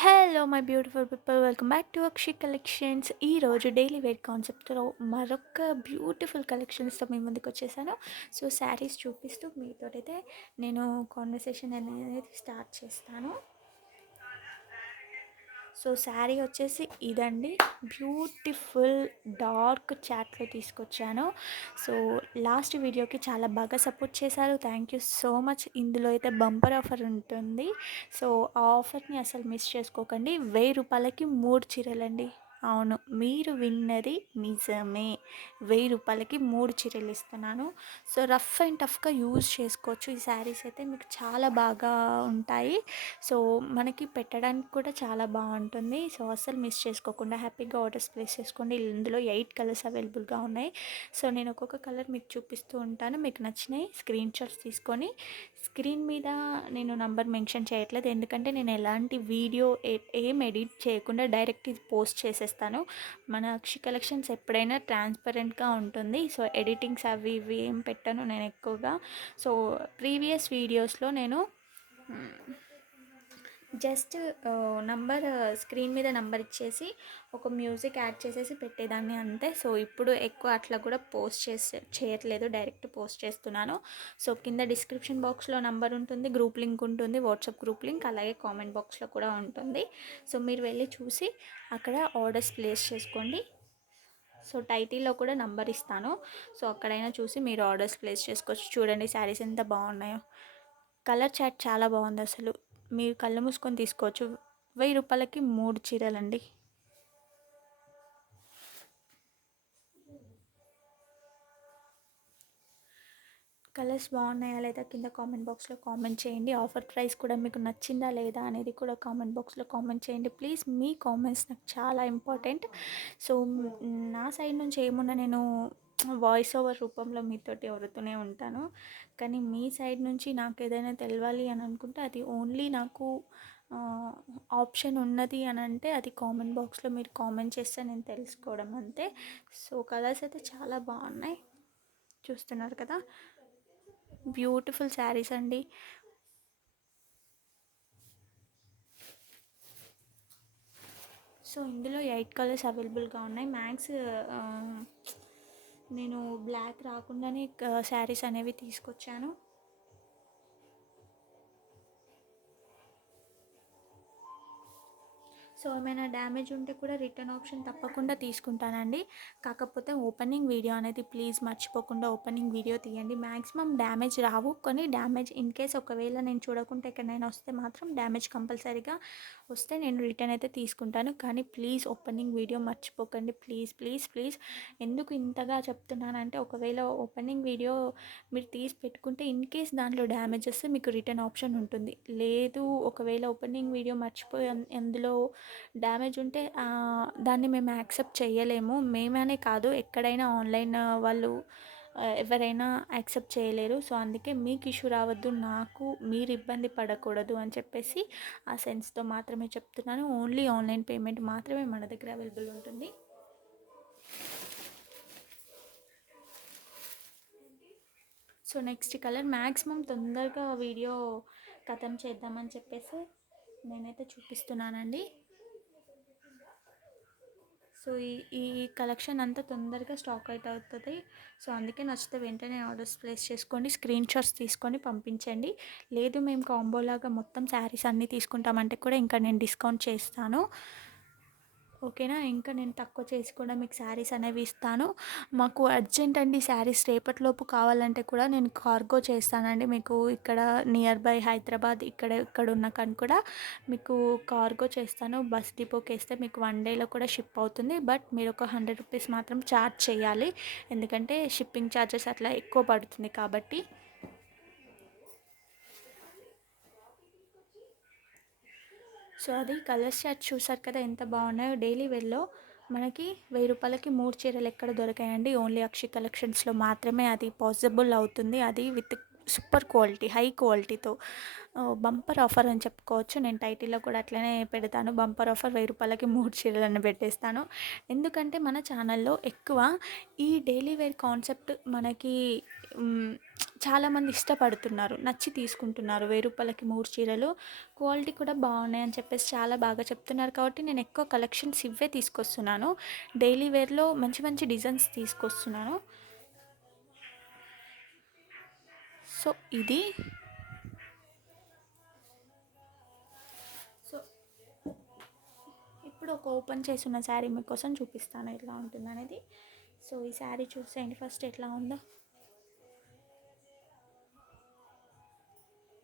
Hello my beautiful people, welcome back to Akshay collections. ఈరోజు daily wear కాన్సెప్ట్తో మరొక beautiful కలెక్షన్స్తో మీ ముందుకు వచ్చేసాను. సో శారీస్ చూపిస్తూ మీతోటైతే నేను కాన్వర్సేషన్ అనేది స్టార్ట్ చేస్తాను. సో శారీ వచ్చేసి ఇదండి, బ్యూటిఫుల్ డార్క్ చాట్లో తీసుకొచ్చాను. సో లాస్ట్ వీడియోకి చాలా బాగా సపోర్ట్ చేశారు, థ్యాంక్ యూ సో మచ్. ఇందులో అయితే బంపర్ ఆఫర్ ఉంటుంది. సో ఆ ఆఫర్ని అసలు మిస్ చేసుకోకండి. 1000 రూపాయలకి 3 చీరలండి. అవును, మీరు విన్నది నిజమే. 1000 రూపాయలకి 3 చీరలు ఇస్తున్నాను. సో రఫ్ అండ్ టఫ్గా యూజ్ చేసుకోవచ్చు. ఈ శారీస్ అయితే మీకు చాలా బాగా ఉంటాయి. సో మనకి పెట్టడానికి కూడా చాలా బాగుంటుంది. సో అస్సలు మిస్ చేసుకోకుండా హ్యాపీగా ఆర్డర్స్ ప్లేస్ చేసుకోండి. ఇందులో 8 కలర్స్ అవైలబుల్గా ఉన్నాయి. సో నేను ఒక్కొక్క కలర్ మీకు చూపిస్తూ ఉంటాను. మీకు నచ్చినాయి స్క్రీన్ షాట్స్ తీసుకొని స్క్రీన్ మీద నేను నంబర్ మెన్షన్ చేయట్లేదు, ఎందుకంటే నేను ఎలాంటి వీడియో ఏం ఎడిట్ చేయకుండా డైరెక్ట్ ఇది పోస్ట్ చేసేస్తాను. మన అక్షయ్ కలెక్షన్స్ ఎప్పుడైనా ట్రాన్స్పరెంట్గా ఉంటుంది. సో ఎడిటింగ్స్ అవి ఇవి ఏం పెట్టాను నేను ఎక్కువగా. సో ప్రీవియస్ వీడియోస్లో నేను జస్ట్ నంబర్ స్క్రీన్ మీద నంబర్ ఇచ్చేసి ఒక మ్యూజిక్ యాడ్ చేసేసి పెట్టేదాన్ని అంతే. సో ఇప్పుడు ఎక్కువ అట్లా కూడా పోస్ట్ చేయట్లేదు, డైరెక్ట్ పోస్ట్ చేస్తున్నాను. సో కింద డిస్క్రిప్షన్ బాక్స్లో నంబర్ ఉంటుంది, గ్రూప్ లింక్ ఉంటుంది, వాట్సాప్ గ్రూప్ లింక్, అలాగే కామెంట్ బాక్స్లో కూడా ఉంటుంది. సో మీరు వెళ్ళి చూసి అక్కడ ఆర్డర్స్ ప్లేస్ చేసుకోండి. సో టైటిల్లో కూడా నంబర్ ఇస్తాను. సో అక్కడైనా చూసి మీరు ఆర్డర్స్ ప్లేస్ చేసుకోవచ్చు. చూడండి శారీస్ ఎంత బాగున్నాయో. కలర్ చాట్ చాలా బాగుంది అసలు. మీరు కళ్ళు మూసుకొని తీసుకోవచ్చు. 1000 రూపాయలకి 3 చీరలండి. కలర్స్ బాగున్నాయా లేదా కింద కామెంట్ బాక్స్లో కామెంట్ చేయండి. ఆఫర్ ప్రైస్ కూడా మీకు నచ్చిందా లేదా అనేది కూడా కామెంట్ బాక్స్లో కామెంట్ చేయండి ప్లీజ్. మీ కామెంట్స్ నాకు చాలా ఇంపార్టెంట్. సో నా సైడ్ నుంచి ఏమున్నా నేను వాయిస్ ఓవర్ రూపంలో మీతోటి ఎవరుతూనే ఉంటాను. కానీ మీ సైడ్ నుంచి నాకు ఏదైనా తెలవాలి అని అనుకుంటే అది ఓన్లీ నాకు ఆప్షన్ ఉన్నది అని అంటే అది కామెంట్ బాక్స్లో మీరు కామెంట్ చేస్తే నేను తెలుసుకోవడం అంతే. సో కలర్స్ అయితే చాలా బాగున్నాయి, చూస్తున్నారు కదా. బ్యూటిఫుల్ శారీస్ అండి. సో ఇందులో 8 కలర్స్ అవైలబుల్గా ఉన్నాయి. మ్యాక్స్ నేను బ్లాక్ రాకుండానే శారీస్ అనేవి తీసుకొచ్చాను. సో ఏమైనా డ్యామేజ్ ఉంటే కూడా రిటర్న్ ఆప్షన్ తప్పకుండా తీసుకుంటానండి. కాకపోతే ఓపెనింగ్ వీడియో అనేది ప్లీజ్ మర్చిపోకుండా ఓపెనింగ్ వీడియో తీయండి. మ్యాక్సిమం డ్యామేజ్ రావు, కానీ డ్యామేజ్ ఇన్ కేస్ ఒకవేళ నేను చూడకుంటే ఎక్కడైనా వస్తే మాత్రం డ్యామేజ్ కంపల్సరీగా వస్తే నేను రిటర్న్ అయితే తీసుకుంటాను. కానీ ప్లీజ్ ఓపెనింగ్ వీడియో మర్చిపోకండి, ప్లీజ్ ప్లీజ్ ప్లీజ్. ఎందుకు ఇంతగా చెప్తున్నానంటే ఒకవేళ ఓపెనింగ్ వీడియో మీరు తీసి పెట్టుకుంటే ఇన్ కేస్ దాంట్లో డ్యామేజ్ వస్తే మీకు రిటర్న్ ఆప్షన్ ఉంటుంది. లేదు ఒకవేళ ఓపెనింగ్ వీడియో మర్చిపోయి అందులో డ్యామేజ్ ఉంటే దాన్ని మేము యాక్సెప్ట్ చేయలేము. మేమనే కాదు, ఎక్కడైనా ఆన్లైన్ వాళ్ళు ఎవరైనా యాక్సెప్ట్ చేయలేరు. సో అందుకే మీకు ఇష్యూ రావద్దు, నాకు మీరు ఇబ్బంది పడకూడదు అని చెప్పేసి ఆ సెన్స్తో మాత్రమే చెప్తున్నాను. ఓన్లీ ఆన్లైన్ పేమెంట్ మాత్రమే మన దగ్గర అవైలబుల్ ఉంటుంది. సో నెక్స్ట్ కలర్ మ్యాక్సిమం తొందరగా వీడియో ఖతం చేద్దామని చెప్పేసి నేనైతే చూపిస్తున్నానండి. సో ఈ కలెక్షన్ అంతా తొందరగా స్టాక్ అవుట్ అవుతుంది. సో అందుకే నచ్చితే వెంటనే ఆర్డర్స్ ప్లేస్ చేసుకోండి, స్క్రీన్ షాట్స్ తీసుకొని పంపించండి. లేదు మేము కాంబోలాగా మొత్తం శారీస్ అన్నీ తీసుకుంటామంటే కూడా ఇంకా నేను డిస్కౌంట్ చేస్తాను, ఓకేనా. ఇంకా నేను తక్కువ చేసి కూడా మీకు శారీస్ అనేవి ఇస్తాను. మాకు అర్జెంట్ అండి శారీస్ రేపటిలోపు కావాలంటే కూడా నేను కార్గో చేస్తానండి. మీకు ఇక్కడ నియర్ బై హైదరాబాద్ ఇక్కడ ఉన్న కానీ కూడా మీకు కార్గో చేస్తాను. బస్ డిపోకి వేస్తే మీకు 1 డేలో కూడా షిప్ అవుతుంది. బట్ మీరు ఒక 100 రూపీస్ మాత్రం ఛార్జ్ చేయాలి, ఎందుకంటే షిప్పింగ్ ఛార్జెస్ అట్లా ఎక్కువ పడుతుంది కాబట్టి. సో అది కలర్ షర్ట్ చూసారు కదా ఎంత బాగున్నాయో. డైలీ వేర్లో మనకి 1000 రూపాయలకి 3 చీరలు ఎక్కడ దొరికాయండి. ఓన్లీ అక్షయ్ కలెక్షన్స్లో మాత్రమే అది పాసిబుల్ అవుతుంది. అది విత్ సూపర్ క్వాలిటీ, హై క్వాలిటీతో బంపర్ ఆఫర్ అని చెప్పుకోవచ్చు. నేను టైటిల్లో కూడా అట్లనే పెడతాను, బంపర్ ఆఫర్ 1000 రూపాయలకి 3 చీరలను పెట్టేస్తాను. ఎందుకంటే మన ఛానల్లో ఎక్కువ ఈ డైలీ వేర్ కాన్సెప్ట్ మనకి చాలామంది ఇష్టపడుతున్నారు, నచ్చి తీసుకుంటున్నారు. 1000 రూపాయలకి 3 చీరలు క్వాలిటీ కూడా బాగున్నాయి అని చెప్పేసి చాలా బాగా చెప్తున్నారు. కాబట్టి నేను ఎక్కువ కలెక్షన్స్ ఇవే తీసుకొస్తున్నాను. డైలీ వేర్లో మంచి మంచి డిజైన్స్ తీసుకొస్తున్నాను. సో ఇది సో ఇప్పుడు ఒక ఓపెన్ చేసి ఉన్న శారీ మీకోసం చూపిస్తాను ఎట్లా ఉంటుంది అనేది. సో ఈ శారీ చూసేయండి ఫస్ట్ ఎట్లా ఉందో.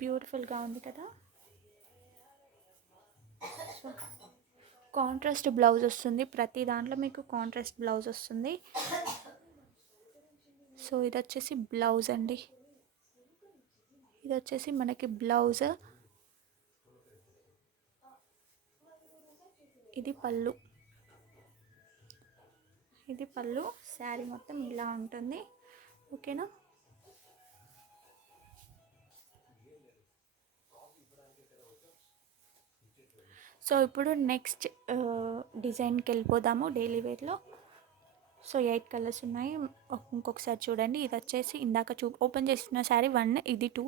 బ్యూటిఫుల్గా ఉంది కదా. సో కాంట్రాస్ట్ బ్లౌజ్ వస్తుంది, ప్రతి దాంట్లో మీకు కాంట్రాస్ట్ బ్లౌజ్ వస్తుంది. సో ఇది వచ్చేసి బ్లౌజ్ అండి, ఇది వచ్చేసి మనకి బ్లౌజ్, ఇది పళ్ళు, ఇది పళ్ళు. శారీ మొత్తం ఇలా ఉంటుంది. ఓకేనా. సో ఇప్పుడు నెక్స్ట్ డిజైన్కి వెళ్ళిపోదాము డైలీ వేర్లో. సో 8 కలర్స్ ఉన్నాయి. ఇంకొకసారి చూడండి. ఇది వచ్చేసి ఇందాక ఓపెన్ చేసిన శారీ 1, ఇది 2,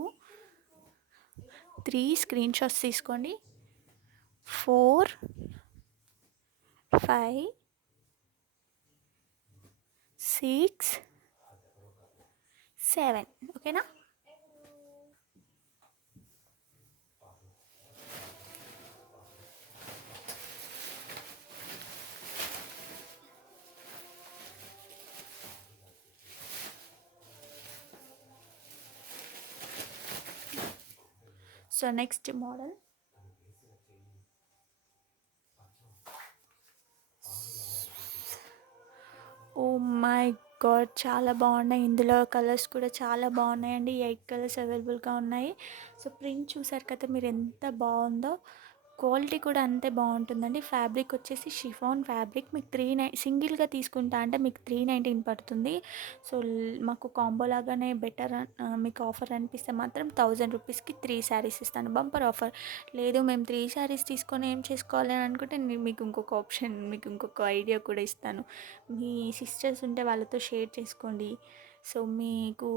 3 స్క్రీన్ షాట్స్ తీసుకోండి. 4, 5, 6, 7. ఓకేనా. So next model oh my God, చాలా బాగున్నాయి. ఇందులో కలర్స్ కూడా చాలా బాగున్నాయండి. 8 కలర్స్ అవైలబుల్గా ఉన్నాయి. సో ప్రింట్ చూసారు కదా మీరు, ఎంత బాగుందో. క్వాలిటీ కూడా అంతే బాగుంటుందండి. ఫ్యాబ్రిక్ వచ్చేసి షిఫాన్ ఫ్యాబ్రిక్. మీకు సింగిల్గా తీసుకుంటా అంటే మీకు 319 పడుతుంది. సో మాకు కాంబో లాగానే బెటర్. మీకు ఆఫర్ అనిపిస్తే మాత్రం 1000 రూపీస్కి 3 శారీస్ ఇస్తాను, బంపర్ ఆఫర్. లేదు మేము 3 శారీస్ తీసుకొని ఏం చేసుకోవాలి అని అనుకుంటే మీకు ఇంకొక ఆప్షన్, మీకు ఇంకొక ఐడియా కూడా ఇస్తాను. మీ సిస్టర్స్ ఉంటే వాళ్ళతో షేర్ చేసుకోండి. సో మీకు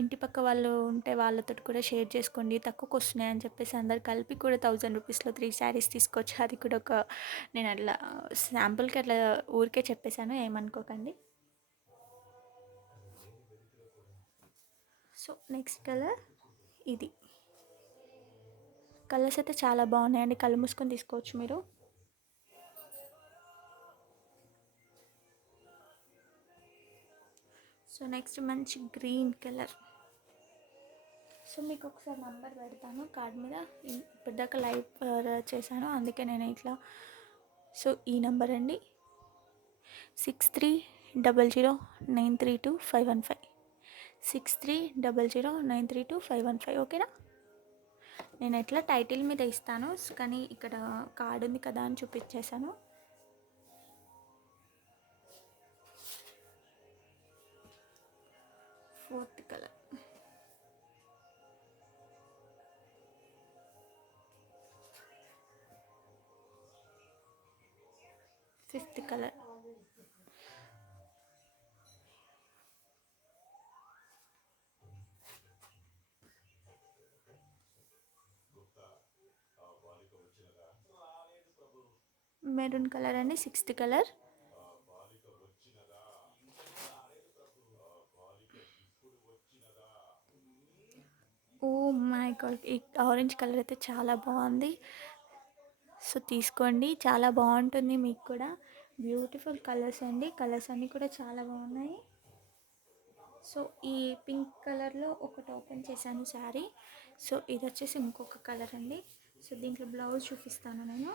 ఇంటి పక్క వాళ్ళు ఉంటే వాళ్ళతో కూడా షేర్ చేసుకోండి, తక్కువకి వస్తున్నాయి అని చెప్పేసి అందరు కలిపి కూడా 1000 రూపీస్లో 3 శారీస్ తీసుకోవచ్చు. అది కూడా ఒక, నేను అట్లా శాంపుల్కి అట్లా ఊరికే చెప్పేశాను, ఏమనుకోకండి. సో నెక్స్ట్ కలర్ ఇది. కలర్స్ అయితే చాలా బాగున్నాయండి, కళ్ళు మూసుకొని తీసుకోవచ్చు మీరు. సో నెక్స్ట్ మంచి గ్రీన్ కలర్. సో మీకు ఒకసారి నంబర్ పెడతాను కార్డ్ మీద, ఇప్పటిదాకా లైవ్ చేశాను అందుకే నేను ఇట్లా. సో ఈ నెంబర్ అండి, 6300932515, 6300932515. ఓకేనా. నేను ఎట్లా టైటిల్ మీద ఇస్తాను, కానీ ఇక్కడ కార్డ్ ఉంది కదా అని చూపించేశాను. Fourth colour, fifth colour, maroon colour అండి, sixth colour. Oh my god, ఈ ఆరెంజ్ కలర్ అయితే చాలా బాగుంది. సో తీసుకోండి, చాలా బాగుంటుంది మీకు కూడా. బ్యూటిఫుల్ కలర్స్ అండి, కలర్స్ అన్నీ కూడా చాలా బాగున్నాయి. సో ఈ పింక్ కలర్లో ఒకటి ఓపెన్ చేశాను శారీ. సో ఇది వచ్చేసి ఇంకొక కలర్ అండి. సో దీంట్లో బ్లౌజ్ చూపిస్తాను నేను.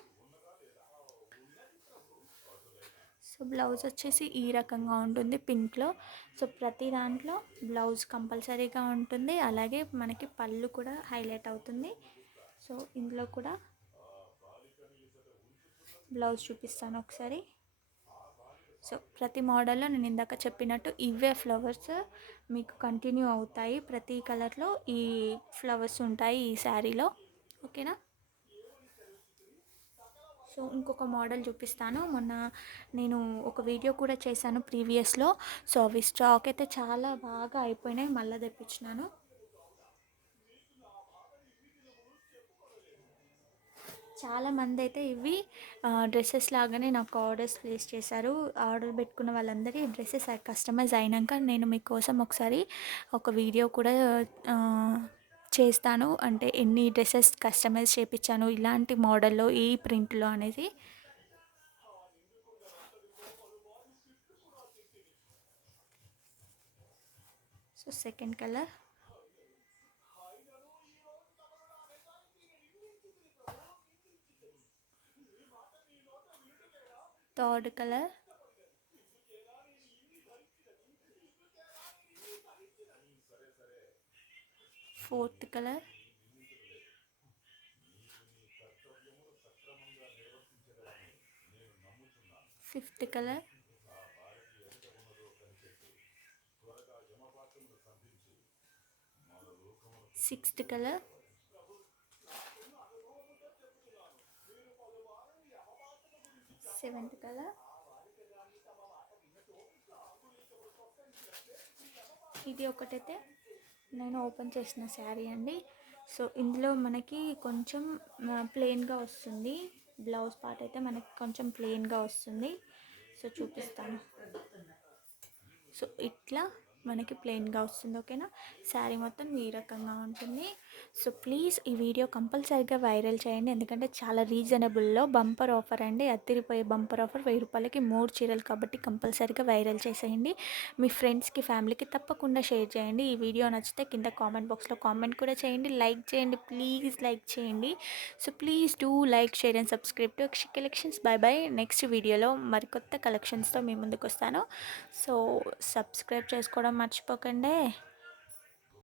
సో బ్లౌజ్ వచ్చేసి ఈ రకంగా ఉంటుంది పింక్లో. సో ప్రతి దాంట్లో బ్లౌజ్ కంపల్సరీగా ఉంటుంది, అలాగే మనకి పళ్ళు కూడా హైలైట్ అవుతుంది. సో ఇందులో కూడా బ్లౌజ్ చూపిస్తాను ఒకసారి. సో ప్రతి మోడల్లో నేను ఇందాక చెప్పినట్టు ఇవే ఫ్లవర్స్ మీకు కంటిన్యూ అవుతాయి. ప్రతి కలర్లో ఈ ఫ్లవర్స్ ఉంటాయి ఈ శారీలో. ఓకేనా. సో ఇంకొక మోడల్ చూపిస్తాను. మొన్న నేను ఒక వీడియో కూడా చేశాను ప్రీవియస్లో. సో అవి స్టాక్ అయితే చాలా బాగా అయిపోయినాయి, మళ్ళీ తెప్పించినాను. చాలామంది అయితే ఇవి డ్రెస్సెస్ లాగానే నాకు ఆర్డర్స్ ప్లేస్ చేశారు. ఆర్డర్ పెట్టుకున్న వాళ్ళందరి డ్రెస్సెస్ కస్టమైజ్ అయినాక నేను మీకోసం ఒకసారి ఒక వీడియో కూడా ఆ, చేస్తాను. అంటే ఎన్ని డ్రెస్సెస్ కస్టమైజ్ చేయించాను ఇలాంటి మోడల్లో ఈ ప్రింట్లో అనేది. So second colour, third colour, fourth colour, fifth colour, sixth colour, seventh colour. ఇది ఒకటైతే నేను ఓపెన్ చేసిన శారీ అండి. సో ఇందులో మనకి కొంచెం ప్లెయిన్గా వస్తుంది. బ్లౌజ్ పార్ట్ అయితే మనకి కొంచెం ప్లెయిన్గా వస్తుంది. సో చూపిస్తాను. సో ఇట్లా మనకి ప్లెయిన్గా వస్తుంది, ఓకేనా. శారీ మొత్తం ఈ రకంగా ఉంటుంది. సో ప్లీజ్ ఈ వీడియో కంపల్సరీగా వైరల్ చేయండి, ఎందుకంటే చాలా రీజనబుల్లో బంపర్ ఆఫర్ అండి. అత్తిరిపోయే బంపర్ ఆఫర్, 1000 రూపాయలకి 3 చీరలు కాబట్టి కంపల్సరీగా వైరల్ చేసేయండి. మీ ఫ్రెండ్స్కి, ఫ్యామిలీకి తప్పకుండా షేర్ చేయండి. ఈ వీడియో నచ్చితే కింద కామెంట్ బాక్స్లో కామెంట్ కూడా చేయండి, లైక్ చేయండి, ప్లీజ్ లైక్ చేయండి. So please do like, share and subscribe to Akshay collections. By by. Next వీడియోలో మరికొత్త కలెక్షన్స్తో మీ ముందుకు వస్తాను. సో సబ్స్క్రైబ్ చేసుకోవడం మర్చిపోకండి.